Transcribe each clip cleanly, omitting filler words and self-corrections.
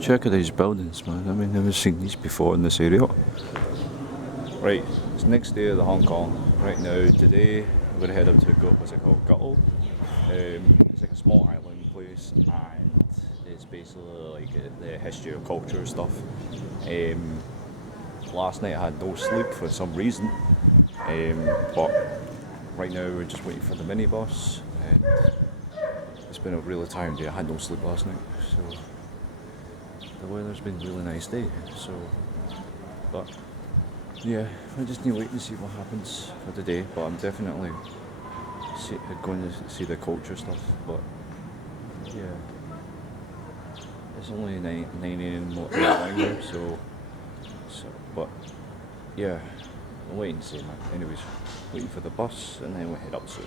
Check out these buildings, man. I mean, I've never seen these before in this area. Right, it's the next day of the Hong Kong. Right now, today, I'm going to head up to, what's it called, Guttle. It's like a small island place, and it's basically like the history of culture stuff. Last night I had no sleep for some reason, but right now we're just waiting for the minibus, and it's been a really tiring day. I had no sleep last night, so the weather's been really nice day. So, but yeah, I just need to wait and see what happens for the day. But I'm definitely going to see the culture stuff. But yeah, it's only 9 a.m. in the morning, so but yeah, I'm waiting to see, man. Anyways, waiting for the bus, and then we'll head up soon.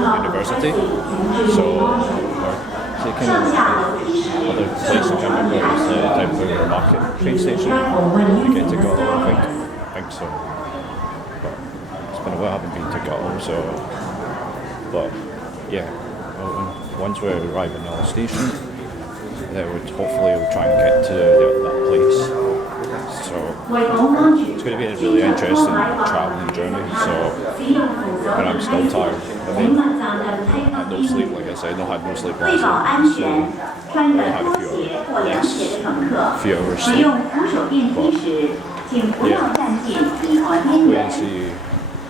University, so we're taking other place. I can't remember, it's the Town River Market train station. We get to Guttle, I think so. But it's been a while I haven't been to Guttle, so. But yeah, once we arrive at the station, then hopefully we'll try and get to that place. So it's going to be a really interesting travelling journey. But I'm still tired. I mean, I had no sleep, like I said. I had no sleep last night, so I had a few hours sleep. But yeah, wait and see.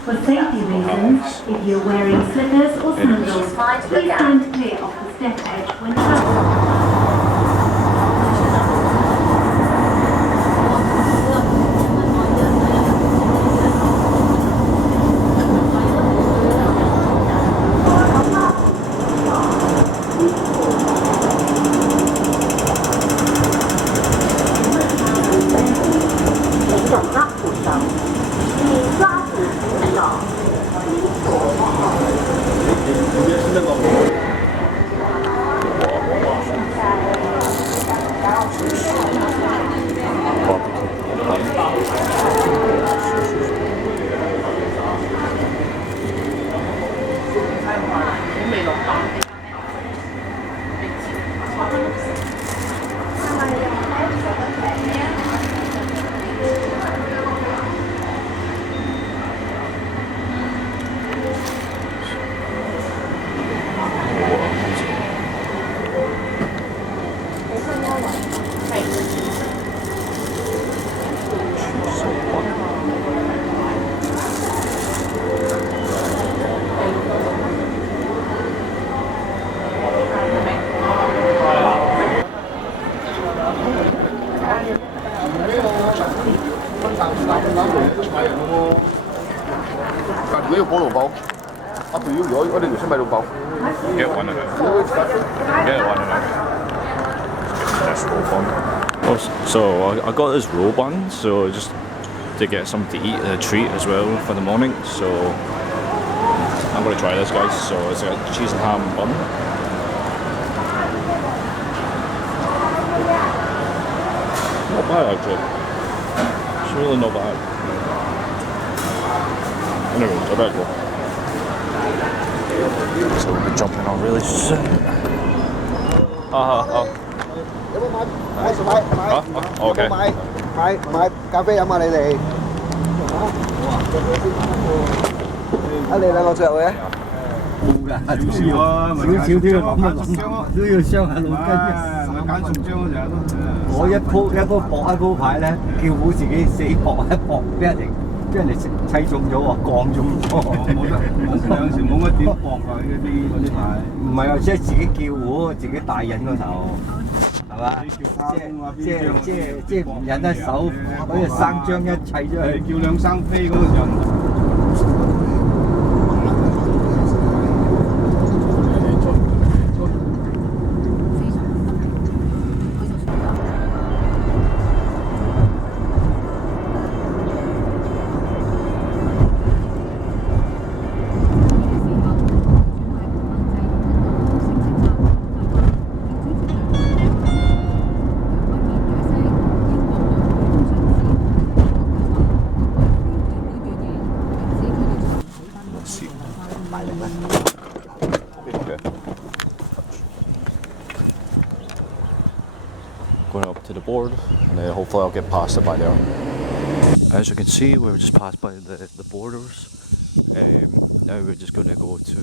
For safety reasons, if you're wearing slippers or sandals, please stand clear of the step edge when traveling. Get one of them. Get one of them. That's roll bun. So I got this roll bun, so just to get something to eat, a treat as well for the morning. So I'm going to try this, guys. So it's a cheese and ham bun. bad actually. It's really not bad. Anyways, I better go. So we'll be jumping on really soon. Okay. 買咖啡飲啊！你哋啊，你兩個着會啊？冇㗎，少少添啊，諗都要傷下腦筋嘅。揀中獎嗰陣都我一鋪搏一鋪牌咧，叫好自己死搏一搏，俾人哋砌中咗喎，降中咗。冇得，有時冇乜點搏㗎嗰啲牌。唔係啊，即係自己叫好，自己大癮嗰頭。係嘛？即係唔忍得手，好似生張一砌咗去，叫兩生飛嗰個就。Going up to the board, and then hopefully I'll get past it by there. As you can see, we've just passed by the borders. Now we're just going to go to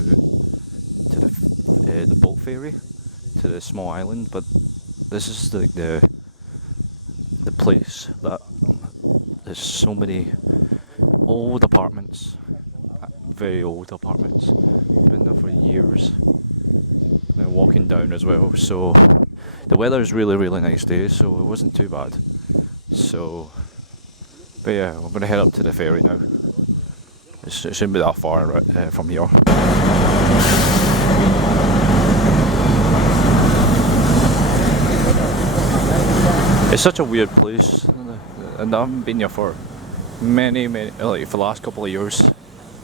the boat ferry to the small island. But this is the place that there's so many old apartments, very old apartments. Been there for years. Now walking down as well, so the weather is really nice day, so it wasn't too bad. So, but yeah, we're gonna head up to the ferry now. It shouldn't be that far from here. It's such a weird place, and I haven't been here for many, like for the last couple of years.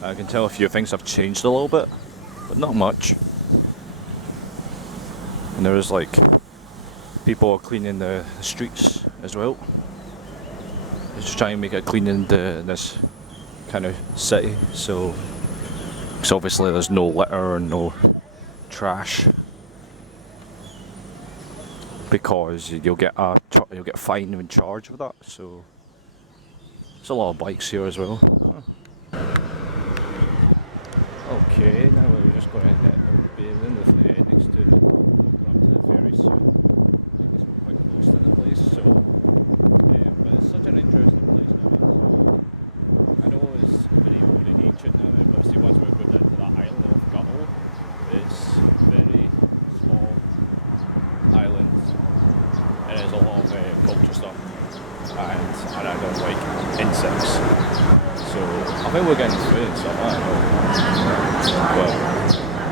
I can tell a few things have changed a little bit, but not much. And there's like people cleaning the streets as well. Just trying to make it clean in this kind of city. So, because obviously there's no litter and no trash. Because you'll get fined and charged with that. So, there's a lot of bikes here as well. Okay, now we're just going to be in the next to the ferry soon. I think it's quite close to the place, so but it's such an interesting place now. So I know it's very old and ancient now, but see once we've moved into that island of Guttle, it's very small island, and there's a lot of culture stuff, and I don't like insects. So I think we're getting through it, so I don't know. But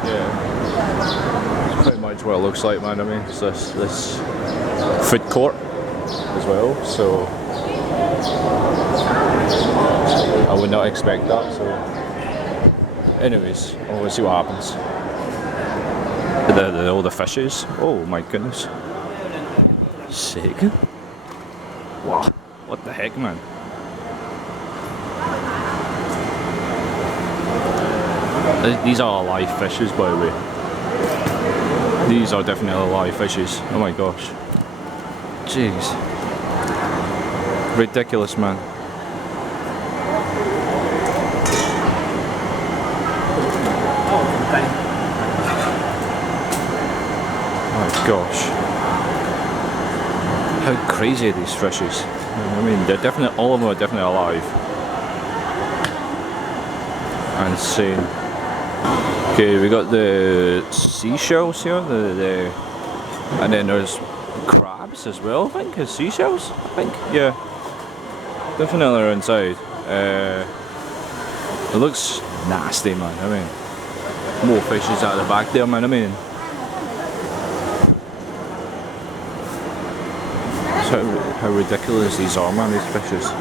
yeah. Pretty much what it looks like, man. I mean, it's this food court as well, so I would not expect that. So, anyways, we'll see what happens. All the fishes. Oh my goodness, sick! Wow, what the heck, man? These are live fishes, by the way. These are definitely live fishes. Oh my gosh. Jeez. Ridiculous, man. Oh my gosh. How crazy are these fishes? I mean, they're definitely, all of them are definitely alive. Insane. Okay, we got the seashells here, and then there's crabs as well, I think, seashells, I think, yeah. Definitely are inside. It looks nasty, man, I mean. More fishes out the back there, man, I mean. How ridiculous these are, man, these fishes.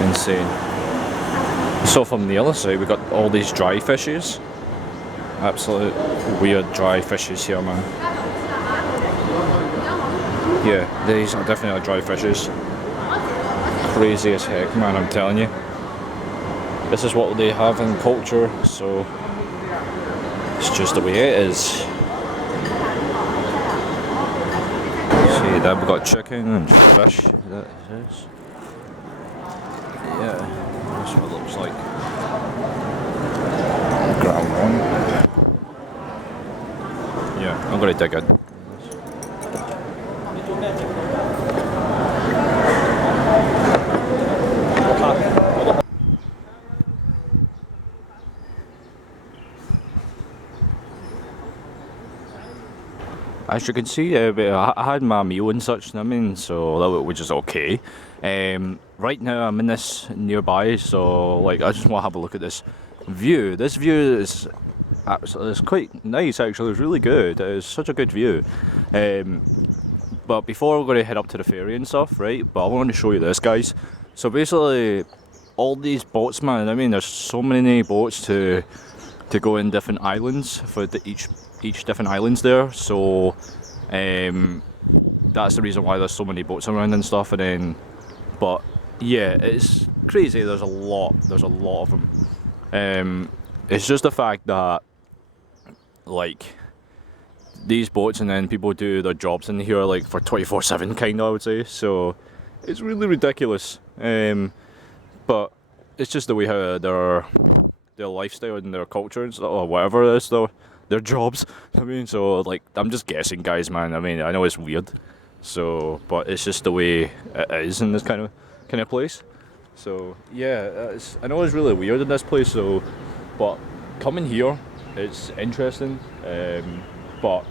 Insane. So from the other side we got all these dry fishes, Absolute weird dry fishes here, man. Yeah, these are definitely dry fishes. Crazy as heck, man, I'm telling you. This is what they have in culture, so it's just the way it is. See, then we've got chicken and fish. That is. Yeah, that's what it looks like. Ground one. Yeah, I'm gonna dig in. As you can see, I had my meal and such, I mean, so which is okay. Right now I'm in this nearby, so like I just want to have a look at this view. This view is it's quite nice actually. It's really good. It's such a good view. But before we're going to head up to the ferry and stuff, right? But I want to show you this, guys. So basically, all these boats, man. I mean, there's so many boats to go in different islands for each different islands there. So that's the reason why there's so many boats around and stuff. And then, but yeah, it's crazy. There's a lot of them. It's just the fact that like these boats and then people do their jobs in here like for 24/7 kind of, I would say. So it's really ridiculous. But it's just the way how their lifestyle and their culture and stuff, or whatever it is though, their jobs. I mean, so like I'm just guessing, guys, man. I mean, I know it's weird, so but it's just the way it is in this kind of place. So yeah, I know it's really weird in this place. So, but coming here, it's interesting. But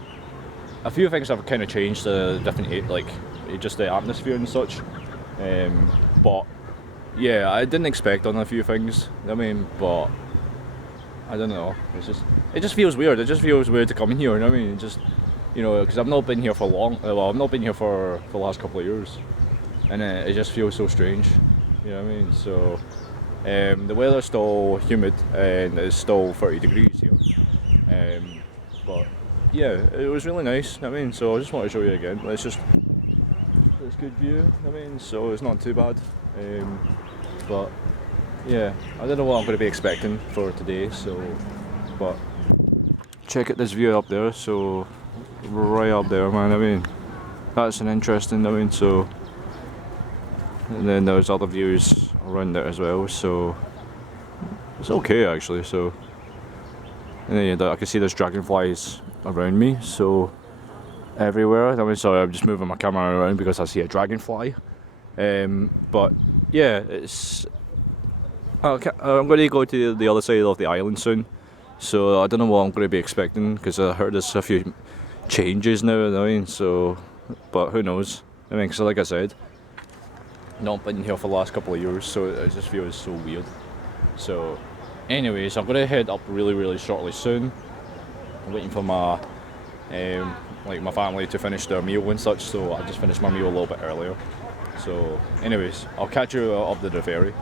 a few things have kind of changed. Different like just the atmosphere and such. But yeah, I didn't expect on a few things. I mean, but I don't know. It just feels weird. It just feels weird to come in here. You know what I mean? It just, you know, because I've not been here for long. Well, I've not been here for the last couple of years, and it just feels so strange. You know what I mean? So the weather's still humid and it's still 30 degrees here. But yeah, it was really nice. I mean, so I just want to show you again. It's good view. I mean, so it's not too bad. But yeah, I don't know what I'm going to be expecting for today. So, but check out this view up there. So right up there, man. I mean, that's an interesting. I mean, so and then there's other views around there as well. So it's okay actually. So and then I can see there's dragonflies around me. So everywhere. I mean, sorry, I'm just moving my camera around because I see a dragonfly. But yeah, it's. Okay, I'm going to go to the other side of the island soon, so I don't know what I'm going to be expecting because I heard there's a few changes now. I mean, so, but who knows? I mean, because like I said, not been here for the last couple of years, so it just feels so weird. So, anyways, I'm going to head up really shortly soon. I'm waiting for my my family to finish their meal and such, so I just finished my meal a little bit earlier. So, anyways, I'll catch you up to the ferry.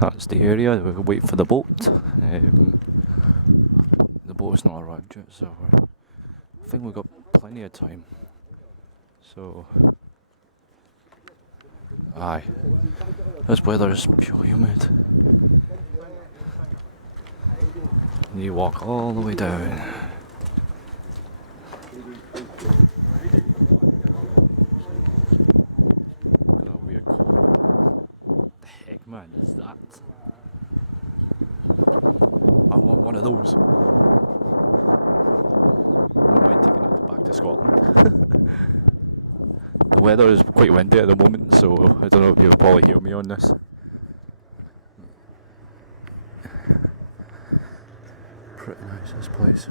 That's the area. We'll wait for the boat. The boat has not arrived yet, so I think we've got plenty of time. So, aye, this weather is pure humid. And you walk all the way down. Look at that weird code. What the heck, man, is that? I want one of those. I wouldn't mind taking it back to Scotland. The weather is quite windy at the moment, so I don't know if you'll probably hear me on this. Pretty nice, this place.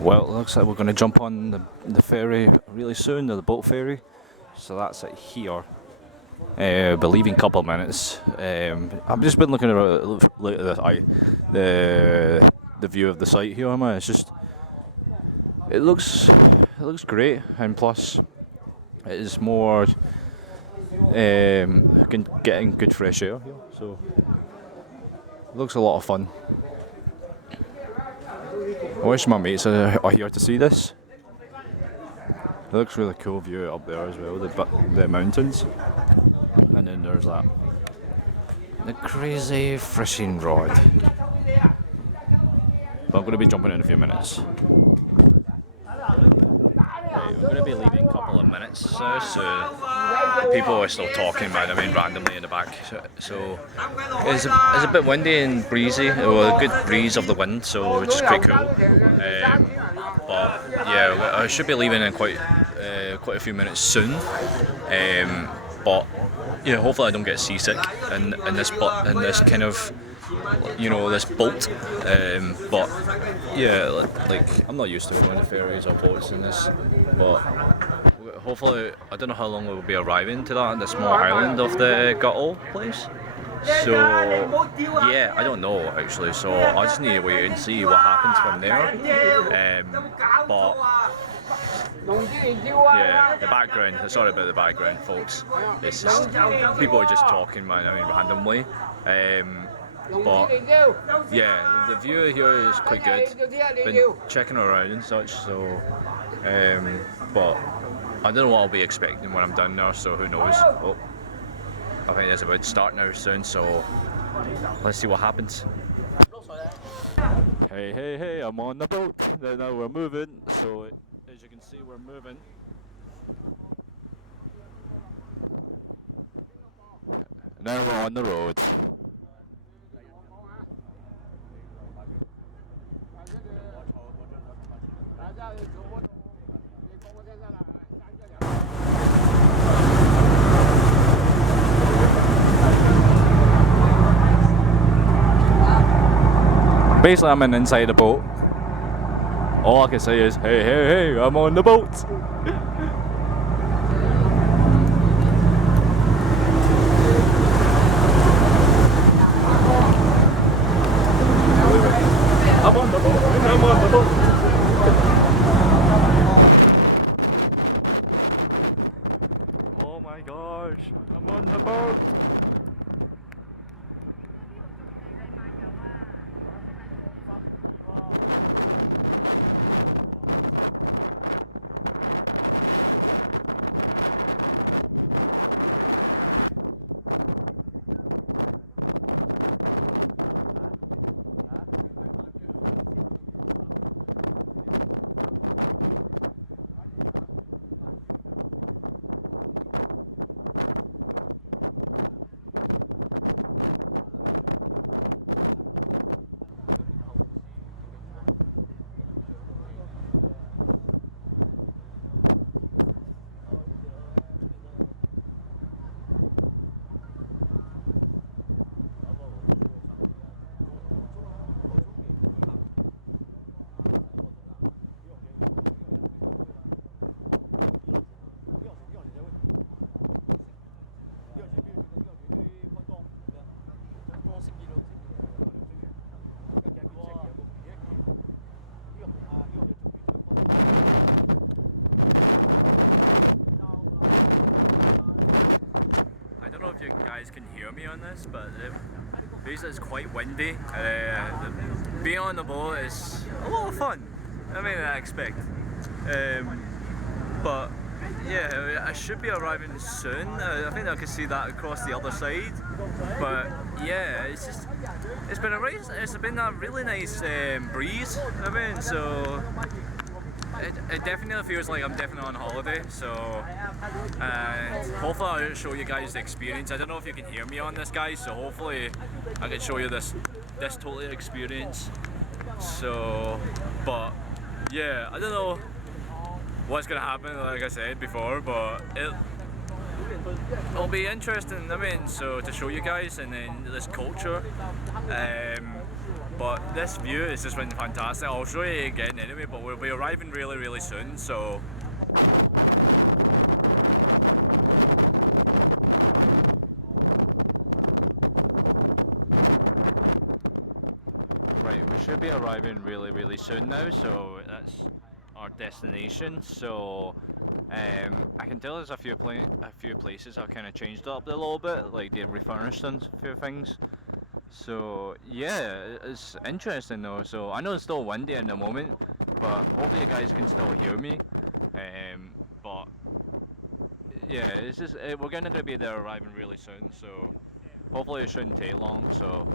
Well, it looks like we're going to jump on the ferry really soon, the boat ferry. So that's it here. We'll be leaving in a couple of minutes. I've just been looking at the view of the site here, man. It's just it looks great, and plus it is more getting good fresh air here. So it looks a lot of fun. I wish my mates are here to see this. It looks really cool view up there as well, the mountains. And then there's the crazy fishing rod. But I'm going to be jumping in a few minutes. Right, we're going to be leaving a couple of minutes, so people are still talking about randomly in the back. So it's a bit windy and breezy, or a good breeze of the wind, so which is quite cool. But yeah, I should be leaving in quite a few minutes soon. But yeah, hopefully I don't get seasick in this kind of, this boat. But yeah, like I'm not used to going to ferries or boats in this, but hopefully I don't know how long we'll be arriving to the small island of the Guttle place. So yeah, I don't know actually. So I just need to wait and see what happens from there. But yeah, the background. Sorry about the background, folks. It's just people are just talking, randomly. But yeah, the view here is quite good. Been checking around and such. So, but I don't know what I'll be expecting when I'm done there. So who knows? Oh, I think it's about to start now soon. So let's see what happens. Hey! I'm on the boat. Now we're moving. So as you can see, we're moving. Now we're on the road. Basically, I'm inside the boat. All I can say is, hey, I'm on the boat. I'm on the boat. Oh my gosh, I'm on the boat. I don't know if you guys can hear me on this, but basically it's quite windy. Being on the boat is a lot of fun. I expect. But yeah, I should be arriving soon. I think I can see that across the other side. But yeah, it's been a really nice breeze. So it definitely feels like I'm definitely on holiday. So hopefully I'll show you guys the experience. I don't know if you can hear me on this, guys. So hopefully I can show you this total experience. So, but yeah, I don't know what's gonna happen, like I said before, but it'll be interesting. So to show you guys, and then this culture. But this view has just been fantastic. I'll show you again anyway, but we'll be arriving really soon, so... Right, we should be arriving really soon now, so that's our destination. So I can tell there's a few places I've kind of changed up a little bit, like they've refurnished a few things. So yeah, it's interesting though. So I know it's still windy in the moment, but hopefully you guys can still hear me. But yeah, it's just we're gonna be there arriving really soon, so hopefully it shouldn't take long. So.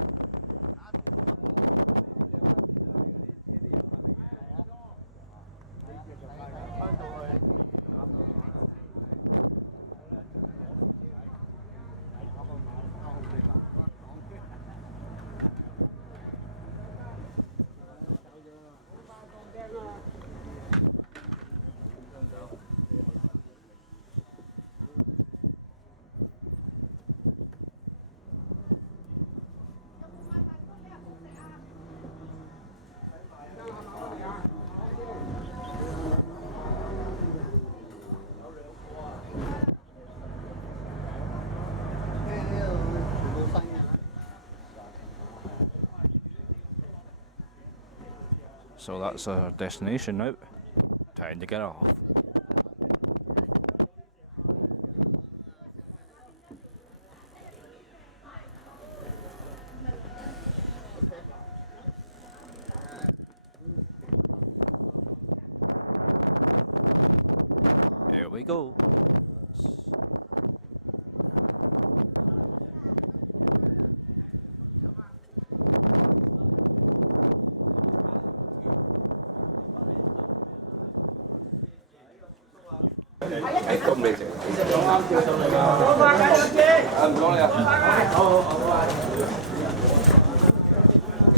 So that's our destination now. Time to get off. Here we go.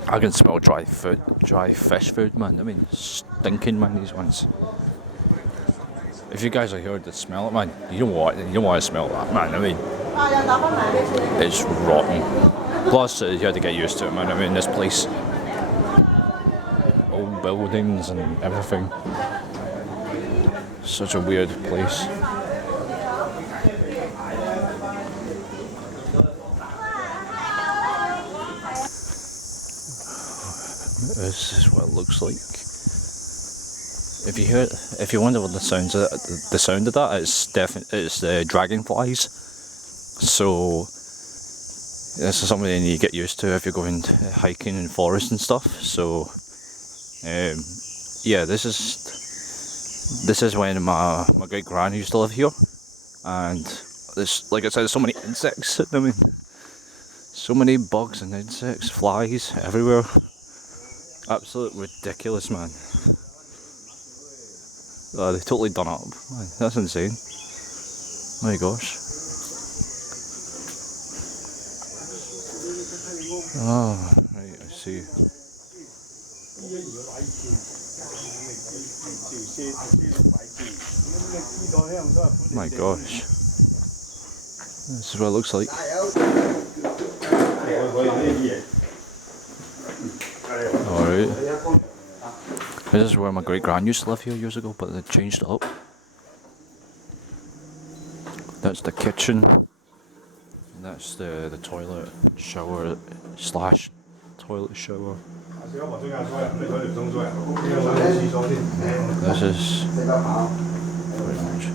I can smell dry fish food, man. I mean, stinking, man, these ones. If you guys are here to smell it, man, you don't want to smell that, man. I mean, it's rotten. Plus, you have to get used to it, man. I mean, this place, old buildings and everything. Such a weird place. This is what it looks like. If you wonder what the sound of that is, it's dragonflies. So this is something you get used to if you're going hiking in forest and stuff. So yeah, this is when my great gran used to live here, and there's, like I said, there's so many insects. I mean, so many bugs and insects, flies everywhere. Absolute ridiculous, man. Oh, they've totally done up. Man, that's insane. Oh my gosh. Oh, right, I see. My gosh. This is what it looks like. Alright. This is where my great gran used to live here years ago, but they changed it up. That's the kitchen. And that's the toilet, shower / toilet shower. This is pretty much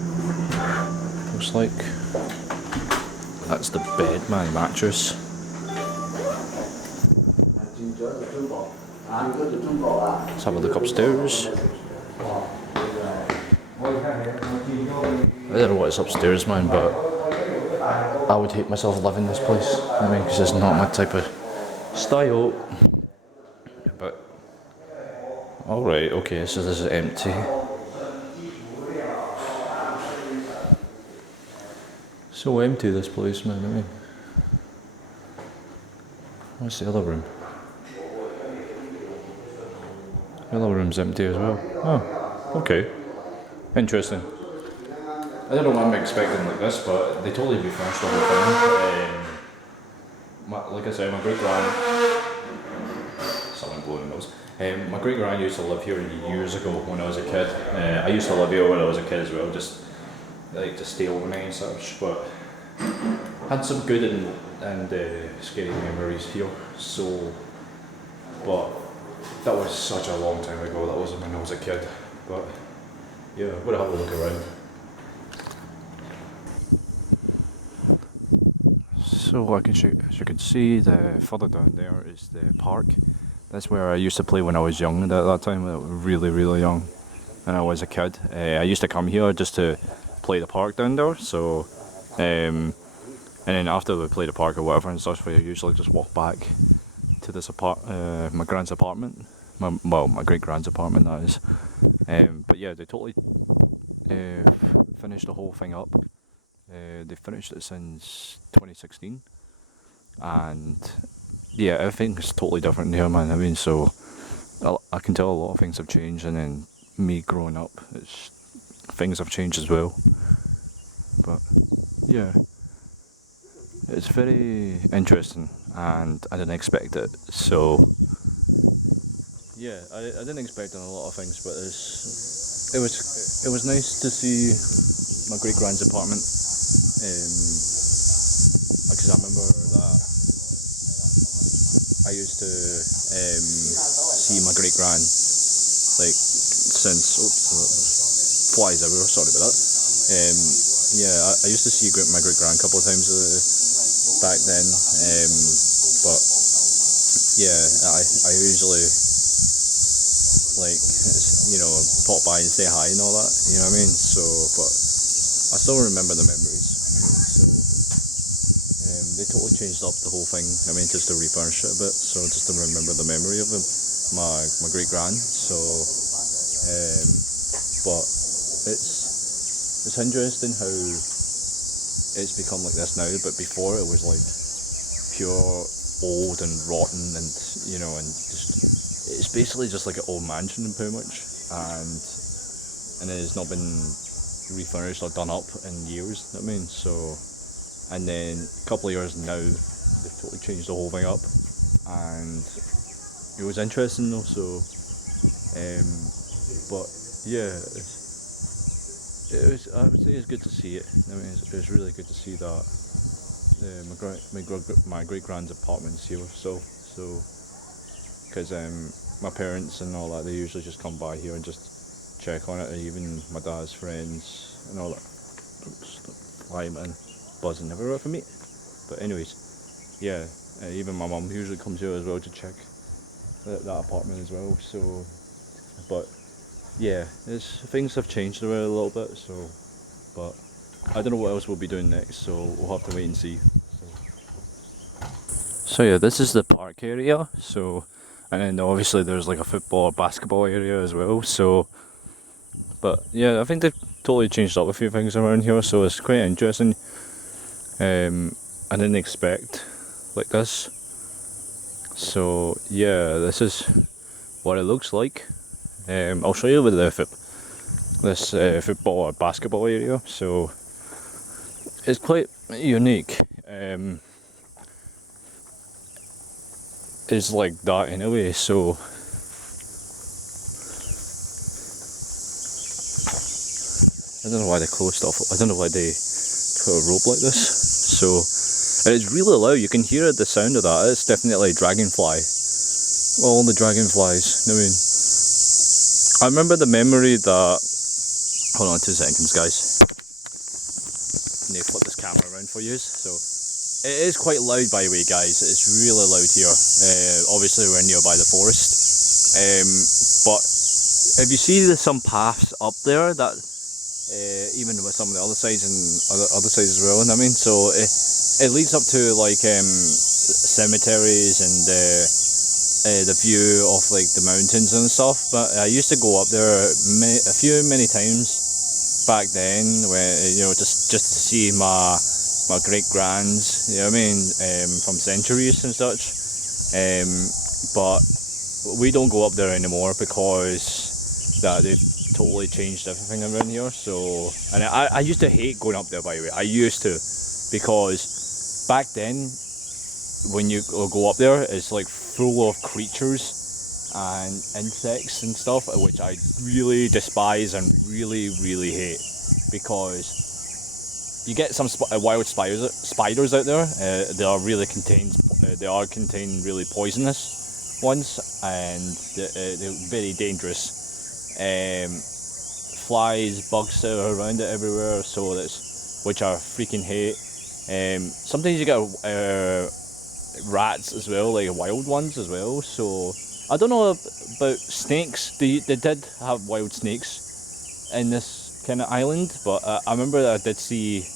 looks like. That's the bed, man, mattress. Let's have a look upstairs. I don't know what is upstairs, man, but I would hate myself living in this place. I mean, because it's not my type of style. But alright, okay, so this is empty. So empty, this place, man. I mean, what's the other room? The other room's empty as well. Oh, okay. Interesting. I don't know what I'm expecting like this, but they totally refreshed the whole thing. Like I said, my great gran. Some My great grand used to live here years ago when I was a kid. I used to live here when I was a kid as well, just like to stay overnight and such. But had some good and scary memories here. So, but that was such a long time ago. That wasn't when I was a kid. But yeah, we'll have a look around. So as you can see, the further down there is the park. That's where I used to play when I was young. At that time, I was really young, and I was a kid. I used to come here just to play the park down there. So, and then after we play the park or whatever and stuff, we usually just walk back to this my grand's apartment. My great grand's apartment, that is. But yeah, they totally finished the whole thing up. They finished it since 2016, and yeah, everything's totally different here, man. I mean, so I can tell a lot of things have changed, and then me growing up, things have changed as well. But yeah, it's very interesting, and I didn't expect it. So yeah, I didn't expect a lot of things, but it was nice to see my great grand's apartment. Because I remember that I used to see my great grand like since flies everywhere. Sorry about that. Yeah, I used to see my great grand a couple of times back then. But yeah, I usually like pop by and say hi and all that. You know what I mean? So, but I still remember the memories. So they totally changed up the whole thing. I mean, just to refurnish it a bit, so just to remember the memory of him, my great grand. So, but it's interesting how it's become like this now. But before it was like pure old and rotten, and and just it's basically just like an old mansion pretty much, and it's not been refurnished or done up in years. I mean, so. And then a couple of years now, they've totally changed the whole thing up, and it was interesting though. So, but yeah, I would say it's good to see it. I mean, it's really good to see that my great grand's apartment's here. So, because my parents and all that, they usually just come by here and just check on it, and even my dad's friends and all that. Flying in. Buzzing everywhere for me. But anyways, yeah, even my mum usually comes here as well to check that apartment as well. So, but yeah, things have changed around a little bit. So, but I don't know what else we'll be doing next. So we'll have to wait and see. So yeah, this is the park area. So, and then obviously there's like a football or basketball area as well. So, but yeah, I think they've totally changed up a few things around here. So it's quite interesting. I didn't expect like this. So yeah, this is what it looks like. I'll show you with this football or basketball area. So it's quite unique. It's like that anyway. So I don't know why they closed off. I don't know why they put a rope like this. So, and it's really loud. You can hear the sound of that. It's definitely a dragonfly. All the dragonflies. I mean, I remember the memory that. Hold on 2 seconds, guys. I need to flip this camera around for you. So, it is quite loud, by the way, guys. It's really loud here. Obviously, we're nearby the forest. But if you see some paths up there that. Even with some of the other sides and other sides as well, and I mean, so it leads up to like cemeteries and the view of like the mountains and stuff. But I used to go up there many times back then, when just to see my great grands, you know what I mean, from centuries and such. But we don't go up there anymore because they've totally changed everything around here. So, and I used to hate going up there, by the way. I used to, because back then when you go up there, it's like full of creatures and insects and stuff, which I really despise and really hate, because you get some wild spiders out there. They are contain really poisonous ones, and they're very dangerous. Flies, bugs that are around it everywhere, so which I freaking hate. Sometimes you get rats as well, like wild ones as well. So I don't know about snakes. They did have wild snakes in this kind of island, but I remember that I did see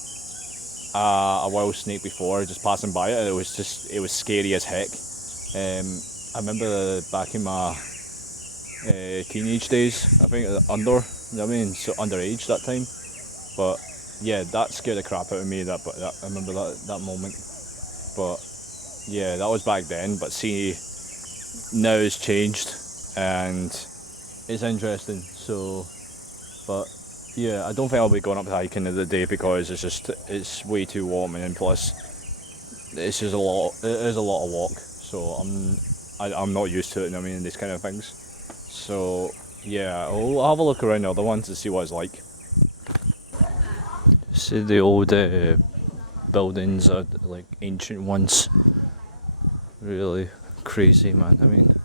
a wild snake before, just passing by it. It was scary as heck. I remember back in my teenage days, I think so underage that time. But yeah, that scared the crap out of me. I remember that moment. But yeah, that was back then. But see, now it's changed, and it's interesting. So, but yeah, I don't think I'll be going up hiking in the day, because it's way too warm, and plus it's just a lot. It is a lot of walk. So I'm not used to it. I mean, these kind of things. So yeah, I'll have a look around the other ones to see what it's like. See the old buildings, are like ancient ones. Really crazy, man. I mean,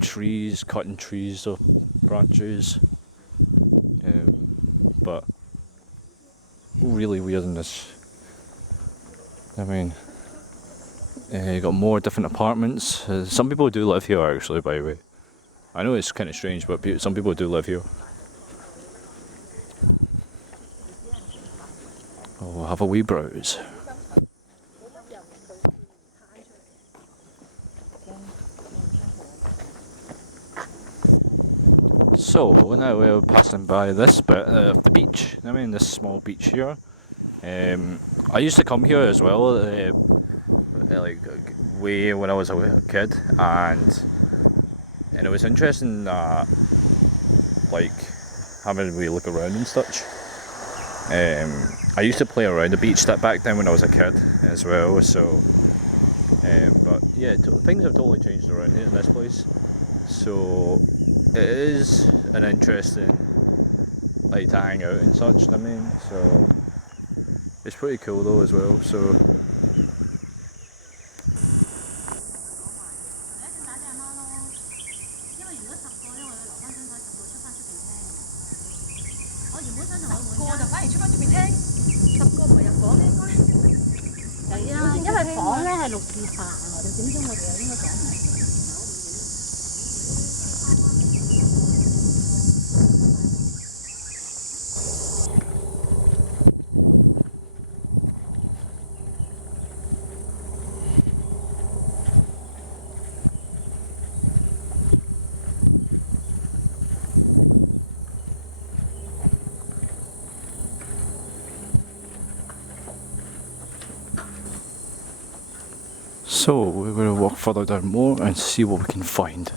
trees, cutting trees or branches, but really weirdness. I mean, you got more different apartments. Some people do live here, actually, by the way. I know it's kind of strange, but some people do live here. Oh, we'll have a wee browse. So now we're passing by this bit of the beach. I mean, this small beach here. I used to come here as well, like way when I was a kid, and it was interesting, like having a wee look around and such. I used to play around the beach back then when I was a kid as well. So, but yeah, things have totally changed around here in this place. So it is an interesting, like, to hang out and such. I mean, so it's pretty cool though as well. So. So we're going to walk further down more and see what we can find.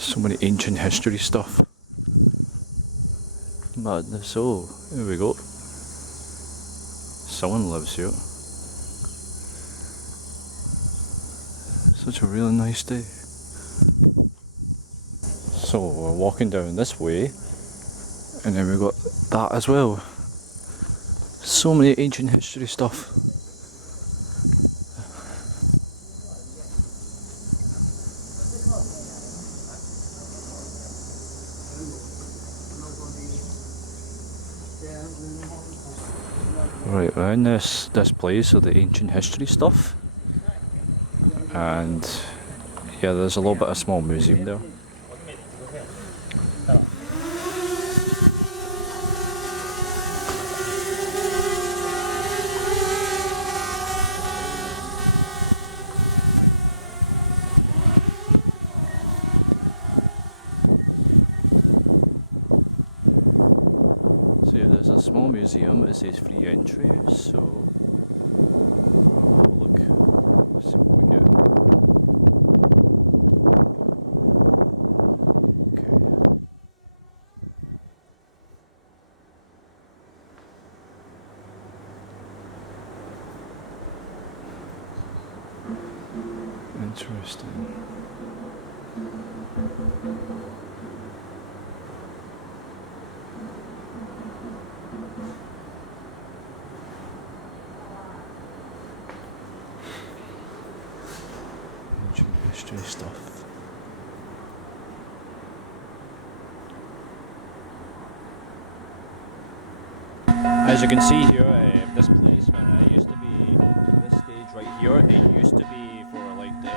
So many ancient history stuff. Madness. Oh, here we go. Someone lives here. Such a really nice day. So we're walking down this way, and then we've got that as well. So many ancient history stuff. Right, we're in this place of the ancient history stuff, and yeah, there's a little bit of a small museum there. So yeah, there's a small museum. It says free entry, so I'll have a look. Let's see what we get. Okay. interesting. Ancient history stuff. As you can see here, this place, man, it used to be, this stage right here, it used to be for like the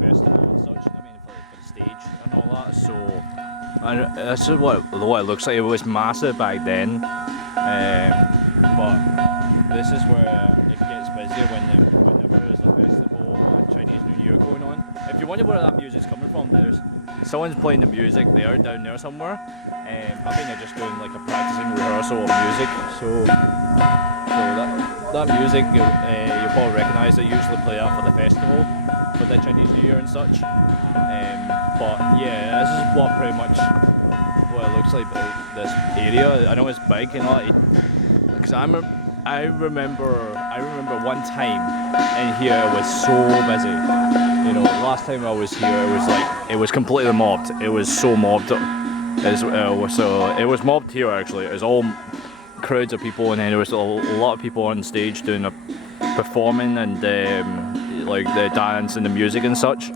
festival and such, I mean for the stage and all that, so and this is what it looks like. It was massive back then, but this is where it gets busier whenever there's a festival or Chinese New Year going on. If you wonder where that music's coming from, there's someone's playing the music there, down there somewhere. I think they're just doing like a practicing rehearsal of music. So that music you'll probably recognise. They usually play that for the festival, for the Chinese New Year and such. But yeah, this is what pretty much what it looks like this area. I know it's big and all. Because I remember one time in here it was so busy. You know, last time I was here it was completely mobbed. It was so mobbed. So it was mobbed here actually. It was all crowds of people, and then there was a lot of people on stage doing performing and like the dance and the music and such.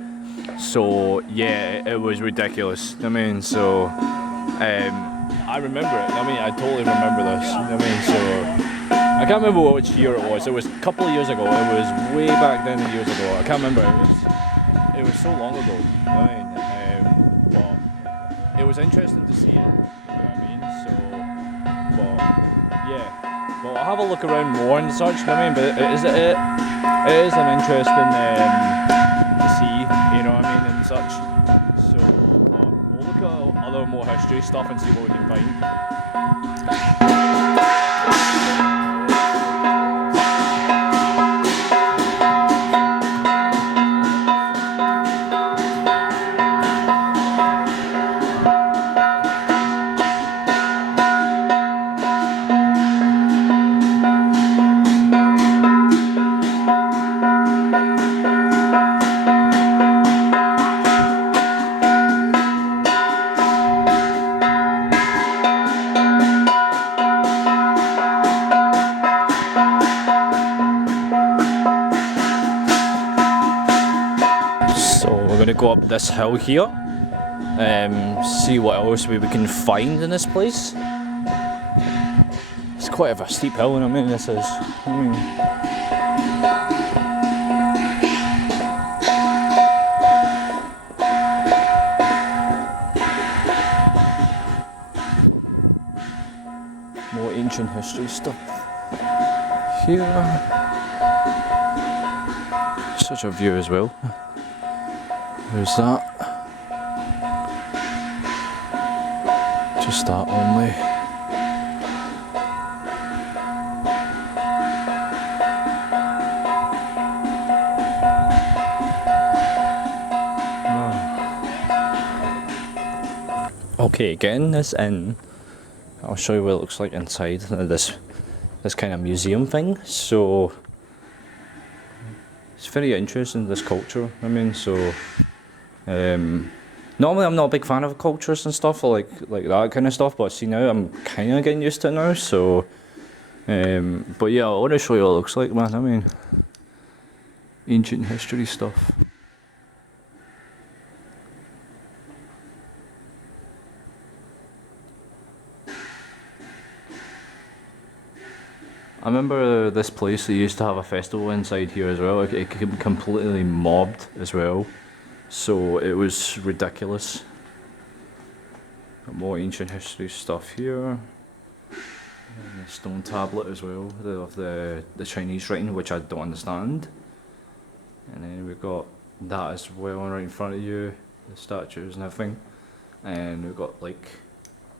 So yeah, it was ridiculous. I mean, so I remember it. I mean, I totally remember this. I mean, so I can't remember which year it was. It was a couple of years ago. It was way back then, years ago. I can't remember. It was so long ago. I mean, but it was interesting to see it. You know what I mean? So, but yeah. Well, I'll have a look around more and such. You know what I mean? But it is an interesting to see. You know what I mean? And such. So, but we'll look at other more history stuff and see what we can find. Go up this hill here, see what else we can find in this place. It's quite a steep hill, and I mean this is. More ancient history stuff here. Such a view as well. There's that. Just that only. Okay, getting this in, I'll show you what it looks like inside this kind of museum thing. So it's very interesting, this culture. I mean, so. Normally I'm not a big fan of cultures and stuff like that kind of stuff, but see now I'm kind of getting used to it now. So, but yeah, I want to show you what it looks like, man. I mean, ancient history stuff. I remember this place, they used to have a festival inside here as well. It became completely mobbed as well. So it was ridiculous. More ancient history stuff here. And the stone tablet as well, of the Chinese writing, which I don't understand. And then we've got that as well right in front of you, the statues and everything. And we've got like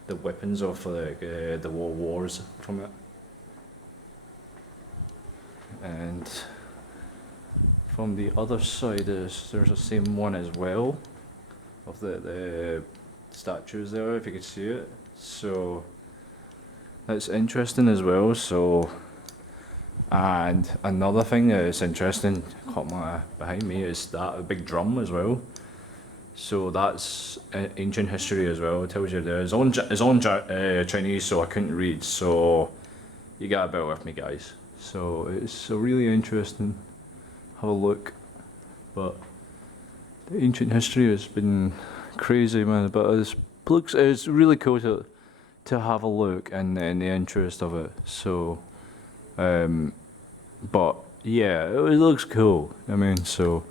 the weapons of the world wars from it. And from the other side there's the same one as well, of the statues there, if you could see it. So that's interesting as well. So And another thing that is interesting, caught my eye behind me, is that big drum as well. So that's ancient history as well. It tells you there. It's on Chinese, so I couldn't read. So you gotta bear with me, guys. So it's really interesting. Have a look. But the ancient history has been crazy, man. But it's really cool to have a look and the interest of it. So, but yeah, it looks cool. I mean, so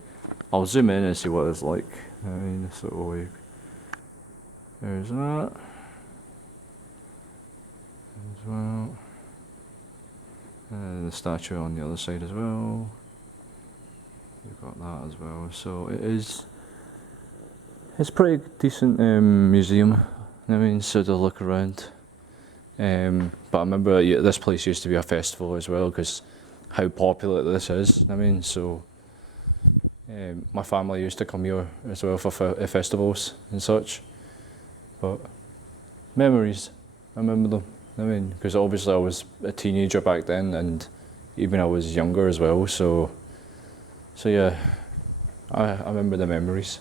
I'll zoom in and see what it's like. I mean, this little way. There's that. As well. And the statue on the other side as well. We've got that as well. So it's pretty decent museum. I mean, so to look around. But I remember this place used to be a festival as well, because how popular this is. I mean, so my family used to come here as well for festivals and such. But memories, I remember them. I mean, because obviously I was a teenager back then, and even I was younger as well. So yeah, I remember the memories.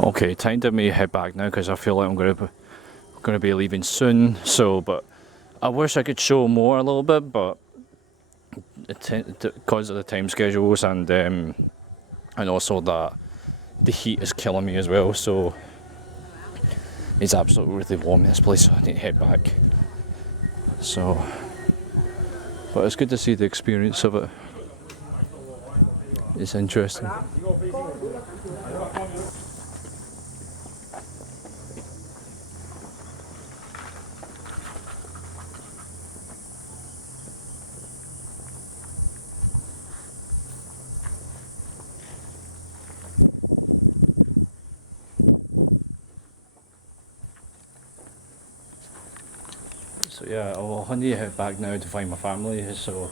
Okay, time to me head back now, because I feel like I'm going to be leaving soon. So, but I wish I could show more a little bit, but because of the time schedules and also that the heat is killing me as well. So it's absolutely really warm in this place, so I need to head back. So, but it's good to see the experience of it. It's interesting. So yeah, I need to head back now to find my family, so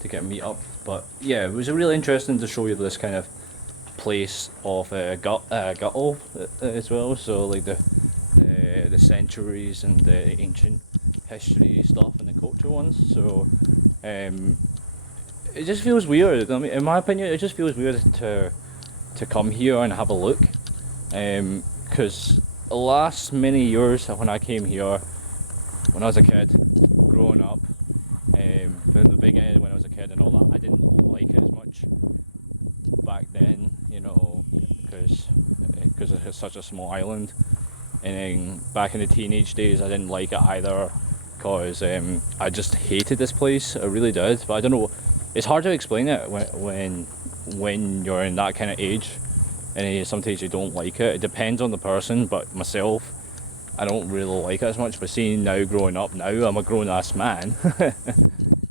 to get meet up. But yeah, it was really interesting to show you this kind of place of Guttle as well. So like the centuries and the ancient history stuff and the culture ones. So it just feels weird. I mean, in my opinion, it just feels weird to come here and have a look. Because the last many years when I came here, when I was a kid, growing up, in the beginning when I was a kid and all that, I didn't like it as much back then, you know, because it's such a small island. And then back in the teenage days, I didn't like it either, because I just hated this place. I really did. But I don't know. It's hard to explain it when you're in that kind of age, and sometimes you don't like it. It depends on the person. But myself, I don't really like it as much. But seeing now, growing up now, I'm a grown-ass man.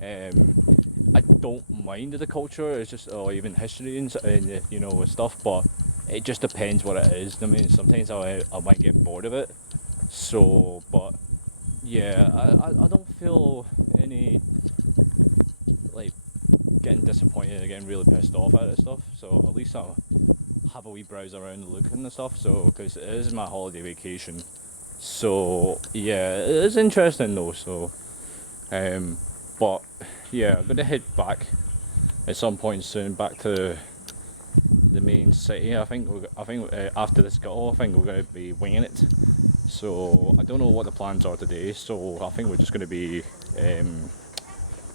I don't mind the culture. It's just, or even history and you know, stuff. But it just depends what it is. I mean, sometimes I might get bored of it. So, but yeah, I don't feel any like getting disappointed or getting really pissed off at it stuff. So at least I'll have a wee browse around and look and stuff. So, because it is my holiday vacation. So yeah, it is interesting though. So, but yeah, I'm gonna head back at some point soon, back to the main city. I think after this Guttle, I think we're gonna be winging it. So I don't know what the plans are today. So I think we're just gonna be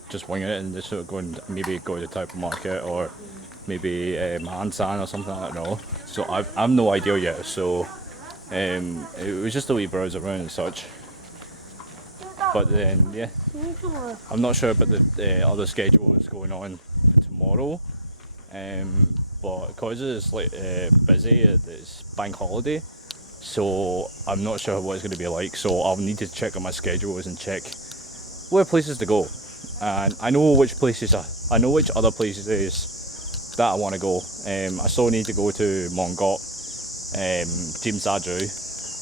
just winging it and just sort of going, maybe go to the type of market or maybe On Shan or something. I don't know. So I've no idea yet. So it was just a wee browse around and such. But then yeah, I'm not sure about the other schedule that's going on for tomorrow. But because it's like busy, it's bank holiday, so I'm not sure what it's going to be like. So I'll need to check on my schedules and check where places to go. And I know which places I know which other places that I want to go. I still need to go to Mong Kok,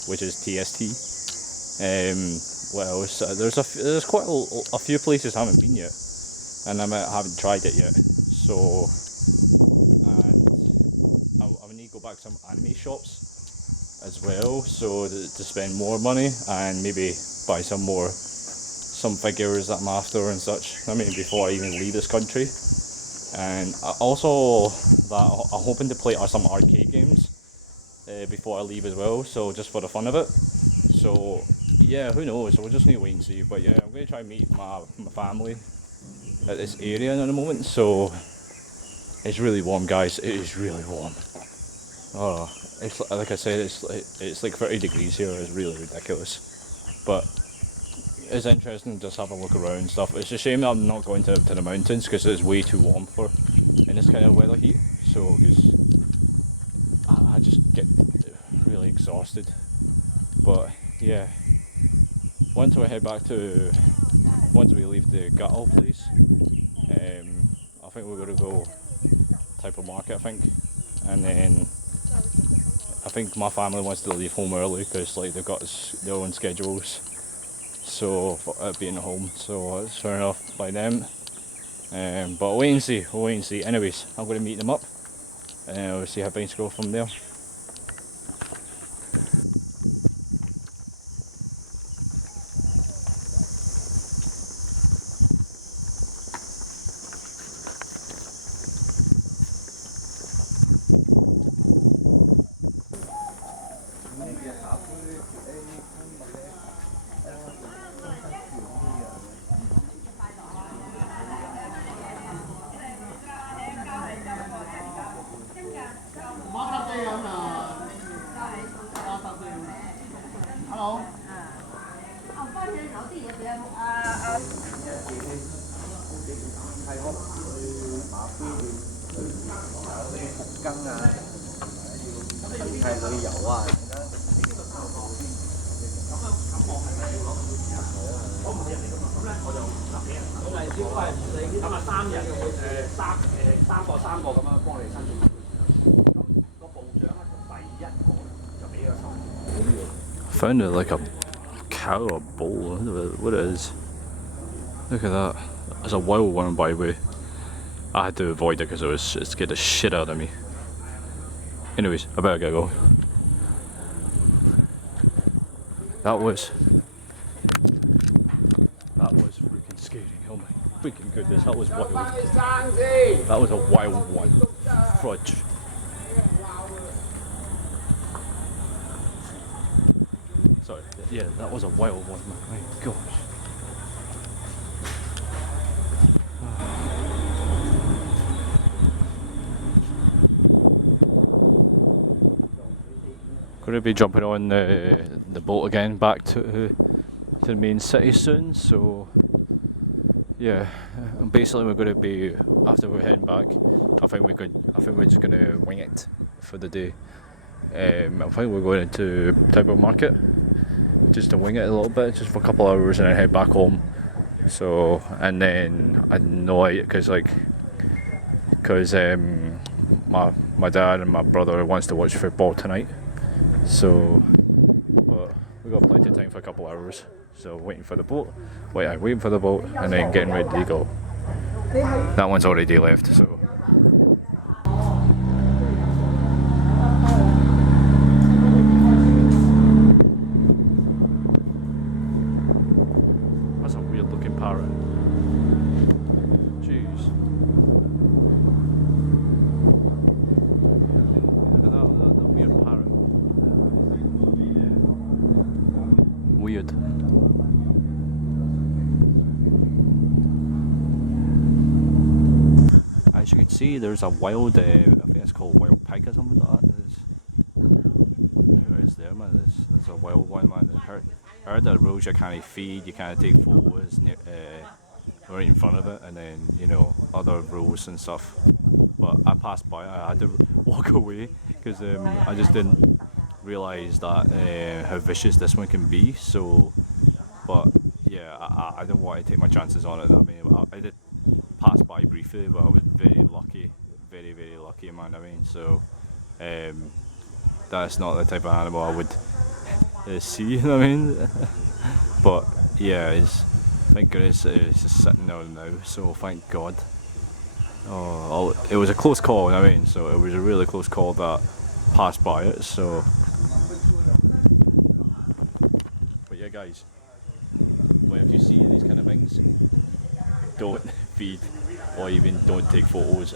which is TST. what else? There's quite a few places I haven't been yet, and I haven't tried it yet. So, and I need to go back to some anime shops as well, so to spend more money and maybe buy some figures that I'm after and such. I mean, before I even leave this country. And also that I'm hoping to play some arcade games before I leave as well, so just for the fun of it. So yeah, who knows, we'll just need to wait and see. But yeah, I'm going to try and meet my family at this area at the moment. So it's really warm, guys, it is really warm. Oh, it's like I said, it's like 30 degrees here. It's really ridiculous, but it's interesting to just have a look around and stuff. It's a shame that I'm not going to the mountains because it's way too warm for in this kind of weather heat. So, because I just get really exhausted. But yeah, once we leave the Guttle place, I think we're going to go type of market, I think, and then I think my family wants to leave home early because like they've got their own schedules. So for being at home, so it's fair enough by them. But we'll wait and see. Anyways, I'm going to meet them up, and we'll see how things go from there. Found it like a cow or bull, I don't know what it is. Look at that. It's a wild one, by the way. I had to avoid it because it scared the shit out of me. Anyways, I better get going. That was freaking scary. Oh my freaking goodness, that was wild. That was a wild one. Fudge. Sorry, yeah, that was a wild one, my gosh. Going to be jumping on the boat again back to the main city soon, so yeah, basically we're going to be, after we're heading back, I think we're just going to wing it for the day. I think we're going into type of market just to wing it a little bit, just for a couple of hours, and then head back home. So, and then I know because my dad and my brother wants to watch football tonight. So, but we got plenty of time for a couple of hours. So waiting for the boat, and then getting ready to go. That one's already left. So. That's a weird looking parrot. Jeez. Look at that weird parrot. Weird. As you can see, there's a wild, I think it's called wild pig or something like that. There it is there, man. There's a wild one, man. I heard that rules you can't feed, you can't take photos right in front of it, and then, you know, other rules and stuff. But I passed by, I had to walk away because I just didn't realise that how vicious this one can be. So, but yeah, I don't want to take my chances on it. I mean, I did pass by briefly, but I was very lucky, very lucky, man. I mean, so that's not the type of animal I would see. You know what I mean? But Yeah, it's, thank goodness it's just sitting there now, so thank God. Oh, it was a close call, I mean, so it was a really close call that passed by it, so. But yeah, guys, well, if you see these kind of things, don't feed or even don't take photos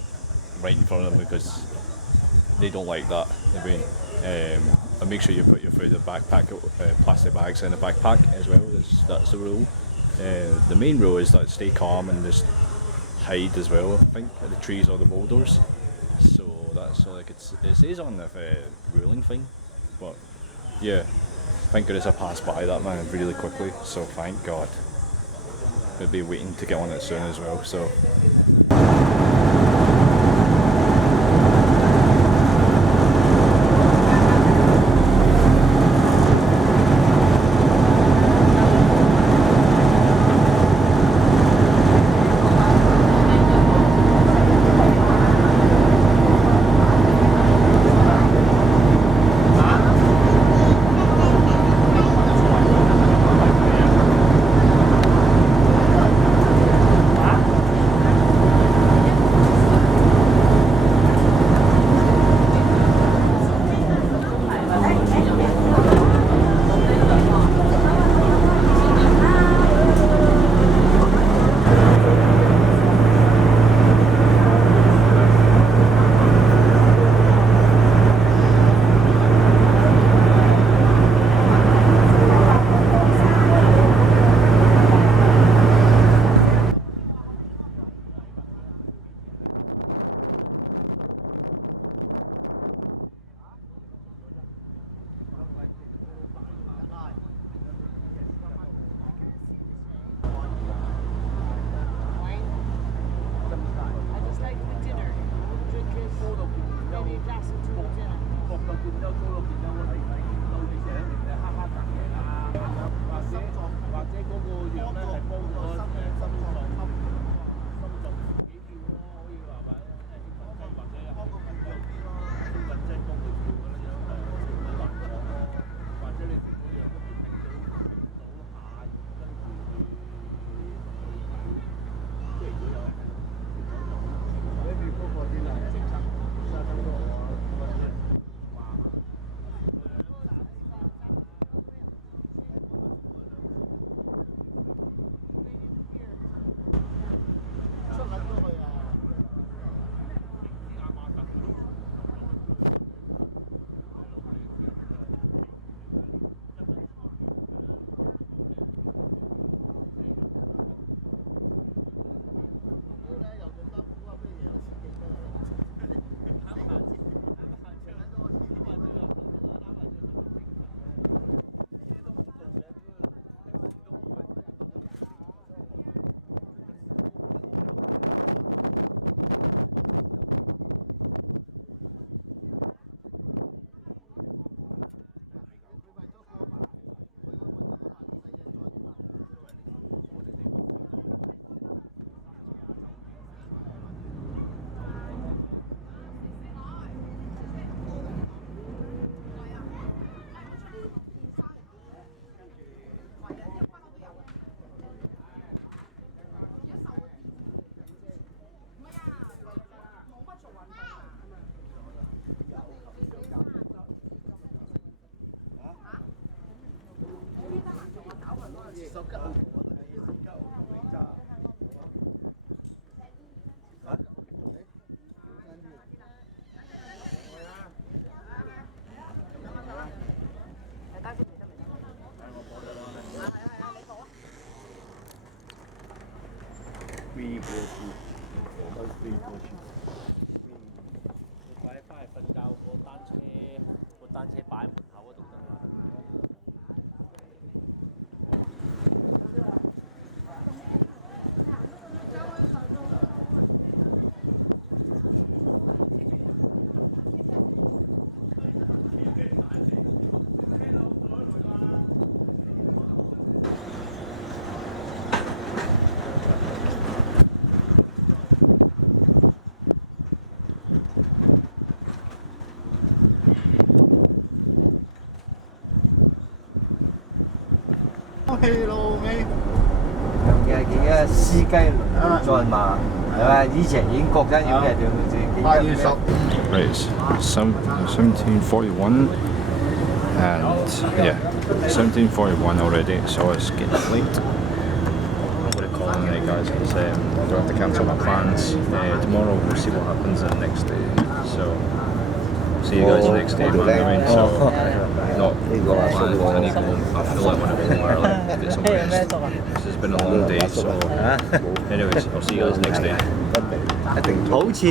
right in front of them because they don't like that. I mean, and make sure you put your food in the backpack, plastic bags in the backpack as well. That's the rule. The main rule is that stay calm and just hide as well. I think at the trees or the boulders. So that's like it says on the ruling thing, but yeah, thank goodness I passed by that man really quickly. So thank God. I'll be waiting to get on it soon as well. So.快啲翻嚟瞓覺，個單車擺喺門口嗰度得啦。嘅幾個司機在嘛，係嘛？以前已經國家要嘅對唔對？8月10。Right, it's 1741, and yeah, 1741 already, so it's getting late. I'm going to call in there, guys, because I'm going to have to cancel my plans. Tomorrow we'll see what happens the next day, so see you guys next day, man. I mean, so not plans, I need to go home. I feel like I want to go home early, get some rest. This has been a long day, so anyways, I'll see you guys next day. 一定好似